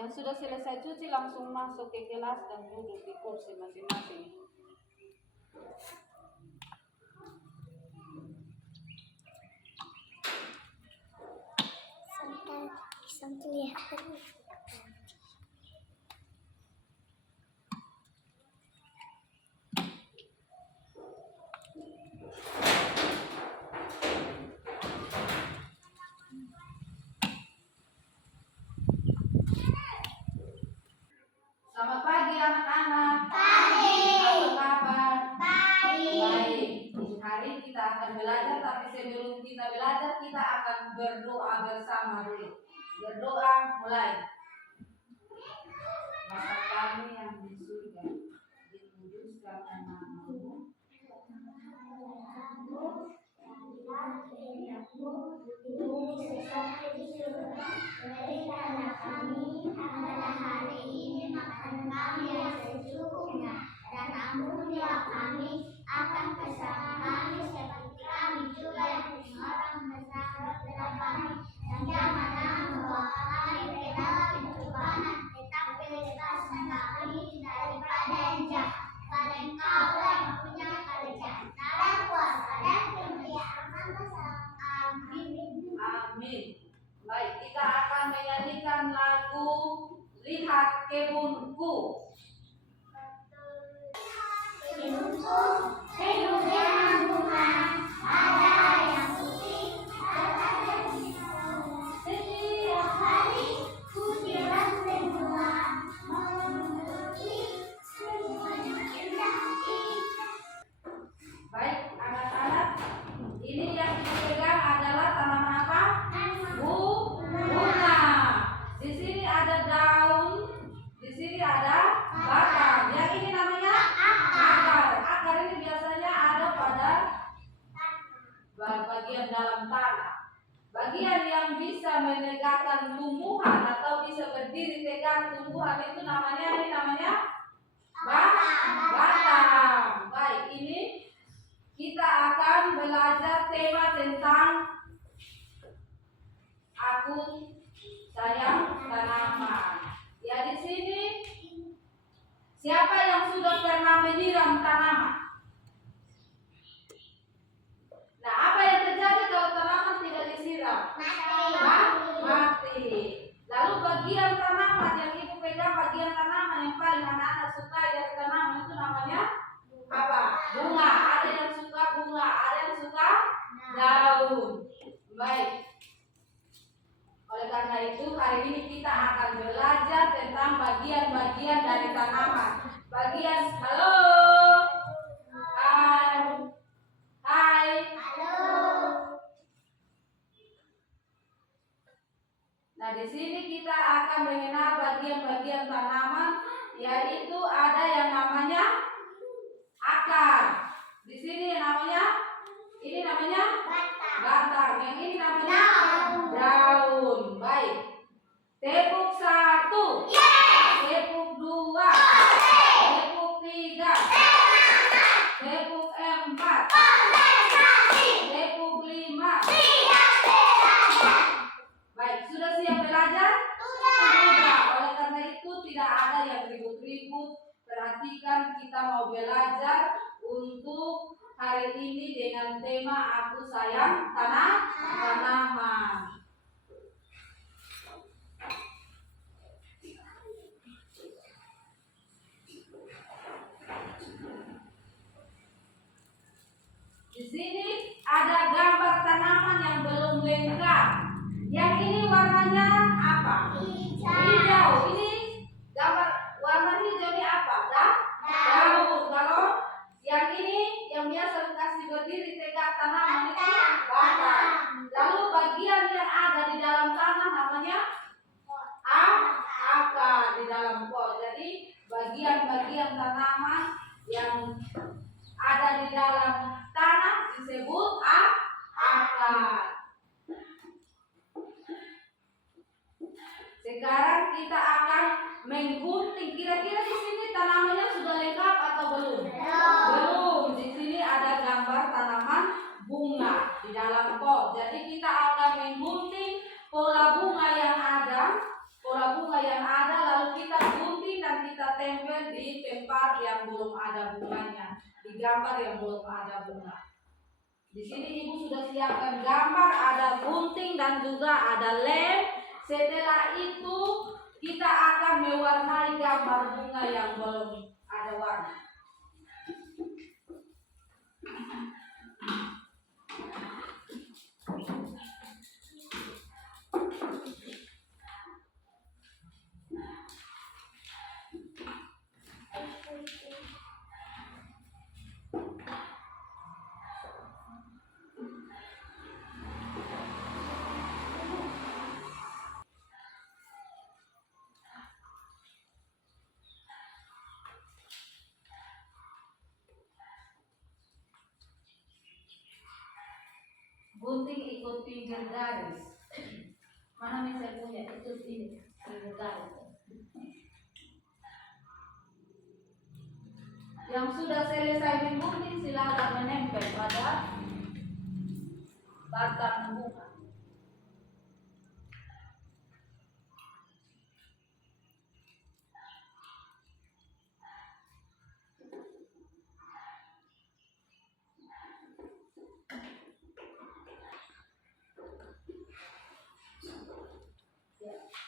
Yang sudah selesai cuci langsung masuk ke kelas dan duduk di kursi masing-masing. Santai ya. Selamat pagi anak-anak. Pagi. Apa kabar? Pagi. Baik. Hari kita akan belajar, tapi sebelum kita belajar kita akan berdoa bersama dulu. Berdoa mulai. Bapa kami yang di surga, dikuduskan namamu. Berikanlah kami pada hari ini makanan kami yang secukupnya, dan ampunilah kami akan kesalahan kami seperti kami juga yang orang bersalah kepada kami, dan janganlah membawa kami ke dalam pencobaan, tetapi lepaskan kami daripada yang jahat. Pada Engkaulah yang punya kerajaan, dan kuasa dan kemuliaan sampai selamanya. Amin. Amin. Baik, kita akan menyanyikan lagu Lihat Kebunku. Kebunku penuh dengan bunga, ada yang putih, ada yang hijau. Setiap hari kutiran semua memenuhi semuanya indah ini. Baik, anak-anak, ini yang dipegang adalah tanaman apa? Bunga. Di sini ada daun, di sini ada batang. Yang ini namanya akar. Akar ini biasanya ada pada bagian dalam tanah. Bagian yang bisa menegakkan tumbuhan atau bisa berdiri tegak tumbuhan itu namanya batang. Baik, ini kita akan belajar tema tentang aku sayang tanaman. Ya, di sini siapa yang sudah pernah menyiram tanaman? Nah, apa yang terjadi kalau tanaman tidak disiram? Mati. Lalu bagian tanaman yang ibu pegang, bagian tanaman yang paling anak-anak suka dari tanaman itu namanya apa? Bunga. Ada yang suka bunga, ada yang suka daun. Baik. Oleh karena itu hari ini kita akan belajar tentang bagian-bagian dari tanaman. Halo. Hai. Halo. Nah, di sini kita akan mengenal bagian-bagian tanaman, yaitu ada yang namanya akar. Di sini ini namanya batang. Yang ini namanya daun. Baik. Tepuk 1. Tepuk 2. Tepuk 3. Tepuk 4. Tepuk 5. Baik, sudah siap belajar? Sudah. Oleh karena itu tidak ada yang ribut-ribut. Perhatikan, kita mau belajar untuk hari ini dengan tema aku sayang tanaman. Di sini ada gambar tanaman yang belum lengkap. Yang ini warnanya apa? Hijau. Ini gambar warna hijau ini apa? Daun. Kalau yang ini yang biasa dikasih berdiri tegak tanaman itu batang. Lalu bagian yang ada di dalam tanah namanya akar di dalam pot. Jadi bagian-bagian tanaman yang ada di dalam tanah disebut akar. Sekarang kita akan menggunting. Kira-kira di sini tanamannya sudah lengkap atau belum? Belum. Di sini ada gambar tanaman bunga di dalam pot. Jadi kita akan menggunting pola bunga yang ada. Pola bunga-bunga yang ada, lalu kita gunting dan kita tempel di tempat yang belum ada bunganya, di gambar yang belum ada bunga. Di sini ibu sudah siapkan gambar, ada gunting dan juga ada lem. Setelah itu kita akan mewarnai gambar bunga yang belum ada warna. Gunting ikut pinggir garis. Mana misal punya ikut ini pinggir garis. Yang sudah selesai menggunting silakan menempel pada batang bunga.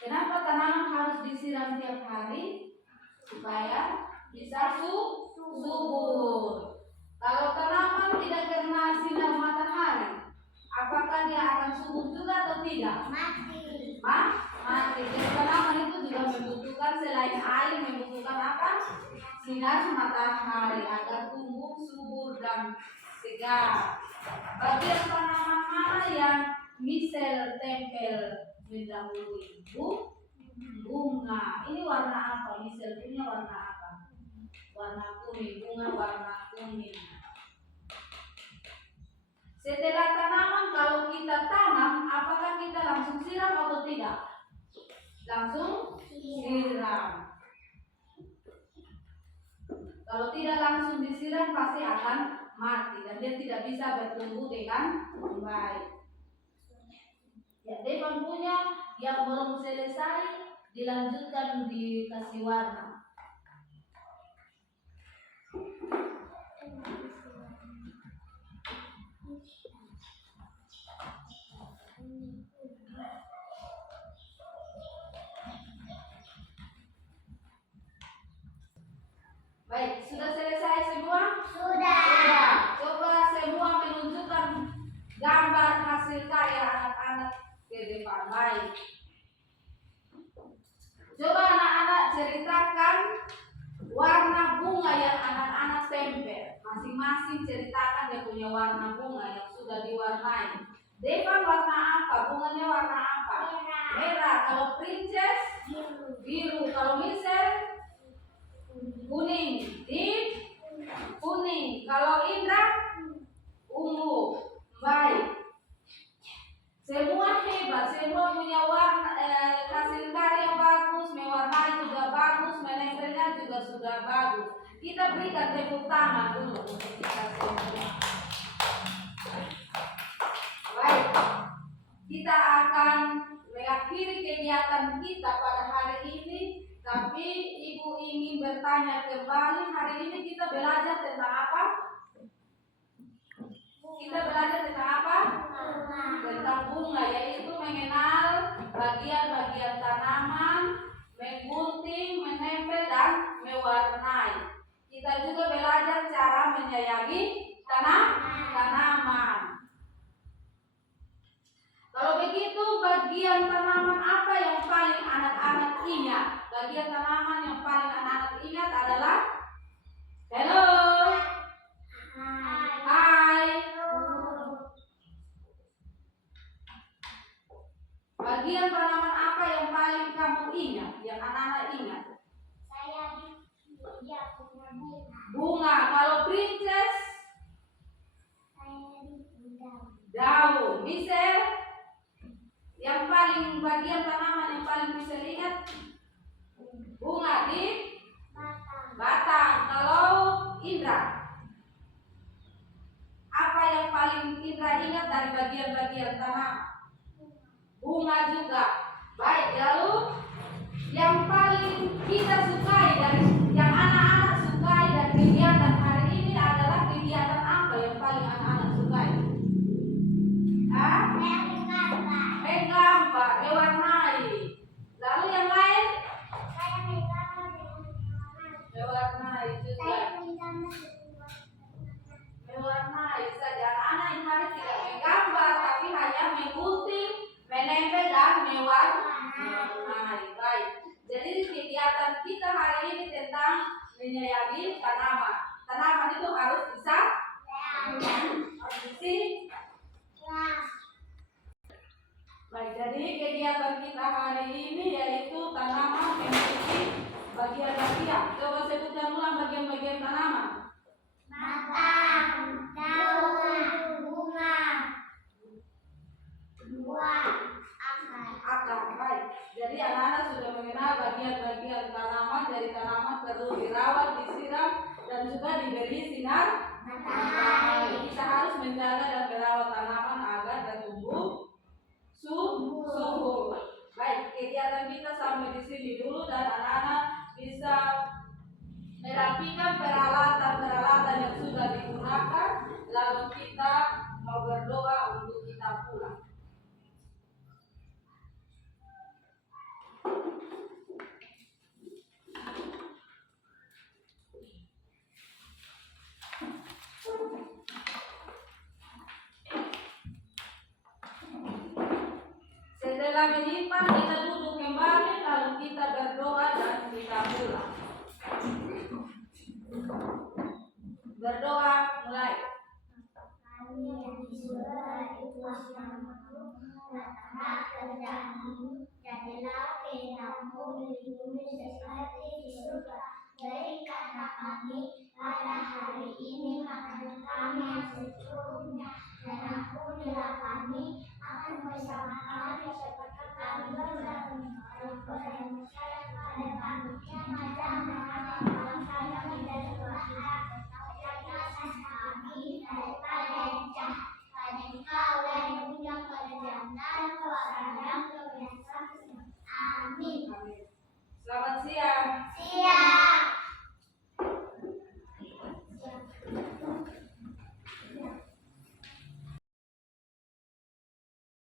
Kenapa tanaman harus disiram tiap hari? Supaya bisa subur. Kalau tanaman tidak kena sinar matahari, apakah dia akan subur juga atau tidak? Mati. Mati. Jadi tanaman itu juga membutuhkan selain air, membutuhkan apa? Sinar matahari agar tumbuh subur dan segar. Bagian tanaman mana yang misal tempel mendahului bunga? Ini warna apa? Misal punya warna apa? Warna kuning. Bunga warna kuning. Setelah tanaman kalau kita tanam, apakah kita langsung siram atau tidak? Langsung siram. Kalau tidak langsung disiram pasti akan mati dan dia tidak bisa bertumbuh dengan baik. Ya, Devan punya yang belum selesai dilanjutkan dikasih warna. Baik, sudah selesai semua? Sudah. Coba semua menunjukkan gambar hasil karya anak-anak ke depan. Baik. Coba anak-anak ceritakan warna bunga yang anak-anak tempel. Masing-masing ceritakan dia punya warna bunga yang sudah diwarnai. Devan warna apa? Bunganya warna apa? Merah. Kalau princess biru. Kalau Michelle kuning. Kuning. Kalau Indra ungu. Baik. Semua hebat, semua punya warna, hasil karya bagus, mewarnai juga bagus, menempelnya juga sudah bagus. Kita berikan tepuk tangan dulu untuk kita semua. Baik, kita akan mengakhiri kegiatan kita pada hari ini. Tapi ibu ingin bertanya kembali, hari ini kita belajar tentang apa? Kita belajar tentang apa? Tentang bunga, yaitu mengenal bagian-bagian tanaman, menggunting, menempel, dan mewarnai. Kita juga belajar cara menyayangi tanaman. Kalau begitu, bagian tanaman apa yang paling anak-anak ingat? Bagian tanaman yang paling anak-anak ingat adalah hello. Hai. Bagian tanaman apa yang paling kamu ingat? Yang anak-anak ingat? Saya dia punya bunga. Bunga. Kalau princess? Saya Daun. Michelle? Yang paling bagian tanaman yang paling bisa ingat? Bunga di batang. Kalau Indra? Apa yang paling Indra ingat dari bagian-bagian tanaman? Bunga juga. Baik, lalu yang paling kita sukai dan yang anak-anak sukai dan kegiatan hari ini adalah kegiatan apa yang paling anak-anak sukai? Menggambar, mewarnai. Lalu yang lain? Mewarnai juga. Mewarnai saja. Anak-anak yang hari tidak menggambar tapi hanya menggunting, menempel dan mewarnai. Baik. Jadi kegiatan kita hari ini tentang menyayangi tanaman. Tanaman itu harus bisa Baik, jadi kegiatan kita hari ini yaitu tanaman memiliki bagian-bagian. Coba sebutkan ulang bagian-bagian tanaman. Batang, daun, bunga, buah, Akar. Baik. Jadi anak-anak sudah mengenal bagian-bagian tanaman. Dari tanaman perlu dirawat, disiram, dan juga diberi sinar matahari. Kita harus menjaga dan merawat tanaman agar bertumbuh subur. Baik, kegiatan kita sampai di sini dulu dan anak-anak bisa merapikan peralatan-peralatan yang sudah digunakan. Lalu kita mau berdoa untuk kita pulang. Setelah menyimpan, kita duduk kembali, lalu kita berdoa dan kita pulang. Berdoa mulai. Kami yang di surga, itu namamu, datanglah kerjaanmu,